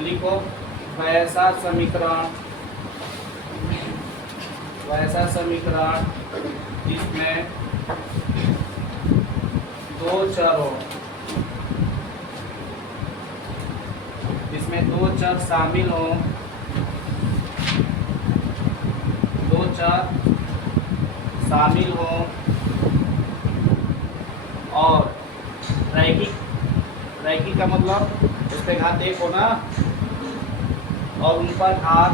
लिखो वैसा समीकरण जिसमें दो चर हो, जिसमें दो चर शामिल हो, दो चर शामिल हो और रैखिक का मतलब उस पे घात एक हो ना, और उन पर घात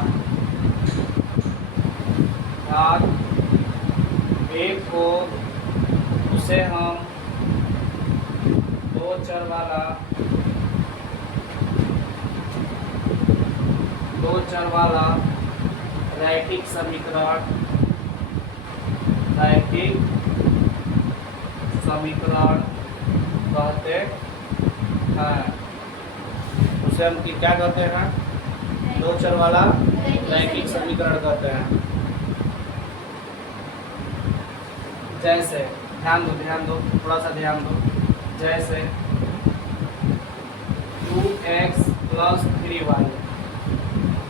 एक हो, उसे हम दो चर वाला रैखिक समीकरण कहते हैं। उसे हम क्या कहते हैं? दो चर वाला रैखिक समीकरण कहते हैं। जैसे ध्यान दो, थोड़ा सा ध्यान दो। जैसे 2x + 3y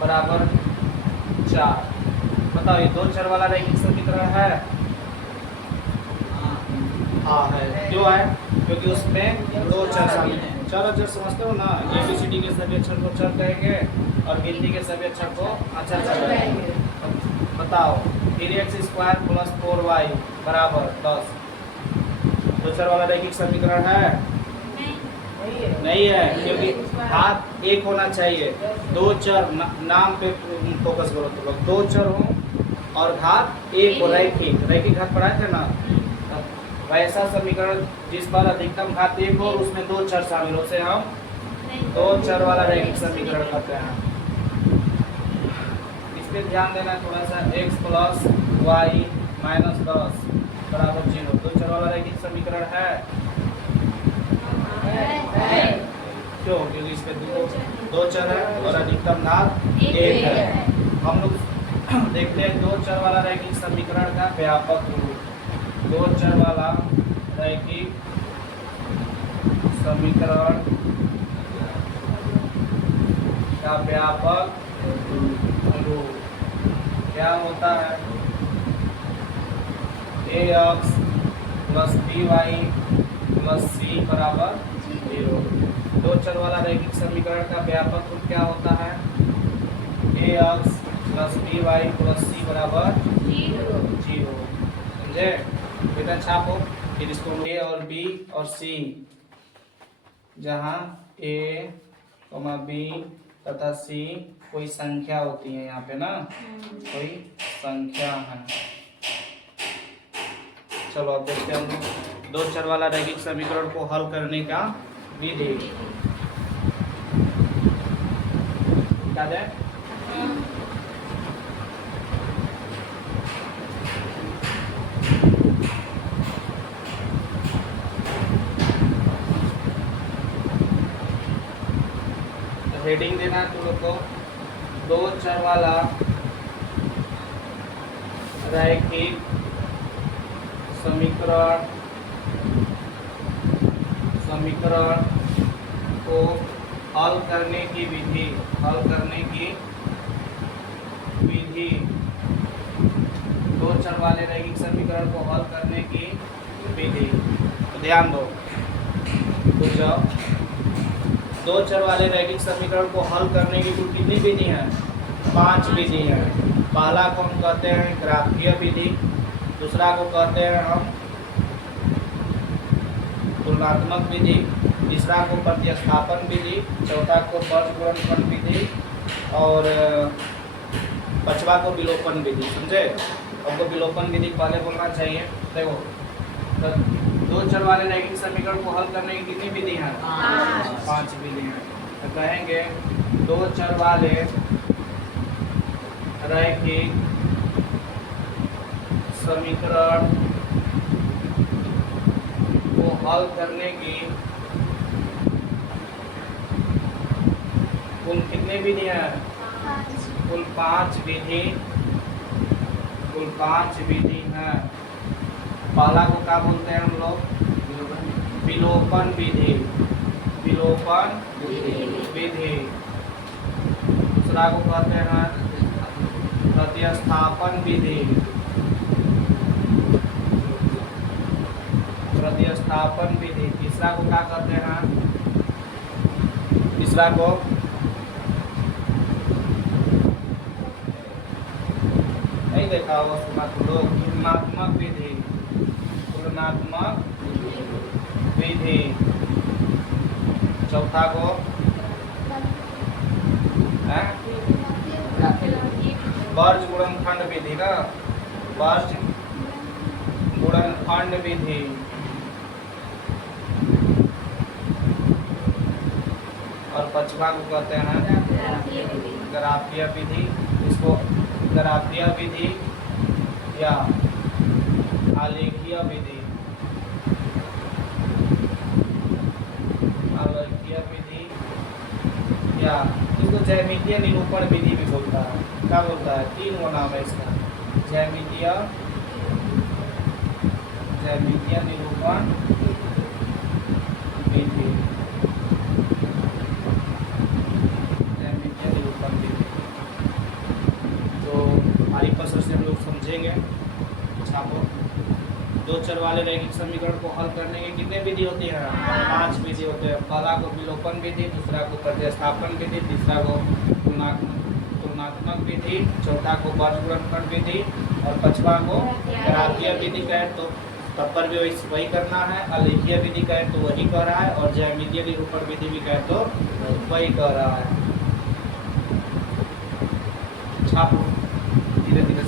बराबर 4। बताओ ये दो चर वाला रैखिक समीकरण है? हाँ है। क्यों है? क्योंकि उसमें दो चर शामिल हैं। चर अक्षर समझते हो ना? ABCD के सभी अक्षर को चर कहेंगे और गिनती के सभी अक्षर को अचर कहेंगे। बताओ 3x² + 4y बराबर 10 दो चर वाला रैखिक समीकरण है? नहीं है, क्योंकि घात एक होना चाहिए। दो चर नाम पे फोकस करो तो लोग, दो चर हो और घात एक हो, रैखिक घात पढ़ाए थे ना? वैसा समीकरण जिस पर अधिकतम घात एक हो और उसमें दो चर शामिल हो, उसे हम दो चर वाला रैखिक समीकरण कहते हैं। इस पे ध्यान देना थोड़ा सा। x + y - 10 बराबर 0 दो चर वाला रैखिक समीकरण है? क्यों? क्योंकि इस पे दो चर है और अधिकतम घात एक है। हम लोग देखते हैं दो चर वाला रैखिक समीकरण का व्यापक रूप। दो चर वाला रैखिक समीकरण का व्यापक रूप क्या होता है? ax + by + c बराबर 0। दो चर वाला रैखिक समीकरण का व्यापक रूप क्या होता है? ax + by + c बराबर 0। समझे? बेटा छापो फिर इसको a और b और c, जहाँ a, b तथा c कोई संख्या होती है यहाँ पे ना, कोई संख्या है। चलो अब देखते हैं हम लोग दो चर वाला रैखिक समीकरण को हल करने का विधि। क्या है? हेडिंग देना है तुम लोग को, दो चर वाला रैखिक समीकरण को हल करने की विधि। दो चर वाले रैखिक समीकरण को हल करने की विधि। तो ध्यान दो, बुझ जाओ। दो चर वाले रैखिक समीकरण को हल करने की कुल कितनी विधि है? 5 विधि है। पहला को हम कहते हैं ग्राफीय विधि, दूसरा को कहते हैं हम तुलनात्मक विधि, तीसरा को प्रतिस्थापन विधि, चौथा को वर्गगुणनफल विधि और पांचवा को विलोपन विधि। समझे? हमको विलोपन विधि पहले बोलना चाहिए। देखो तो दो चर वाले रैखिक समीकरण को हल करने की कितनी विधि है? 5 विधि है। तो कहेंगे दो चर वाले रैखिक समीकरण को हल करने की कुल कितने विधि है? कुल 5 विधि है। पहला को क्या बोलते हैं हम लोग? विलोपन विधि। दूसरा को कहते हैं प्रतिस्थापन विधि। प्रतिस्थापन विधि। तीसरा को क्या कहते हैं? तीसरा को नहीं देखा होगा, सुना तो लोग, तुलनात्मक विधि। तुलनात्मक विधि। चौथा को वर्ज गुणनखंड विधि ना, वर्ज गुणनखंड विधि। और पांचवा को कहते हैं ग्राफीय विधि। इसको ग्राफीय विधि या आलेखीय विधि, आलेखीय विधि या इसको ज्यामितीय निरूपण विधि भी बोलता है। क्या बोलता है? तीन वो नाम है इसका, ज्यामितीय निरूपण विधि। ज्यामितीय निरूपण विधि तो आरिपसर से हम लोग समझेंगे। छापो। दो चर वाले रैखिक समीकरण को हल करने की कितने विधि होती है? 5 विधि होते हैं। पहला को विलोपन विधि, दूसरा को प्रतिस्थापन विधि, तीसरा को तुलनात्मक विधि, चौथा को वर्ज गुणनखंड विधि और पांचवा को ग्राफीय विधि कहे तो तब पर भी वही करना है। आलेखीय विधि कहे तो वही कर रहा है और ज्यामितीय निरूपण विधि भी कहे तो वही कर रहा है। छापो, धीरे धीरे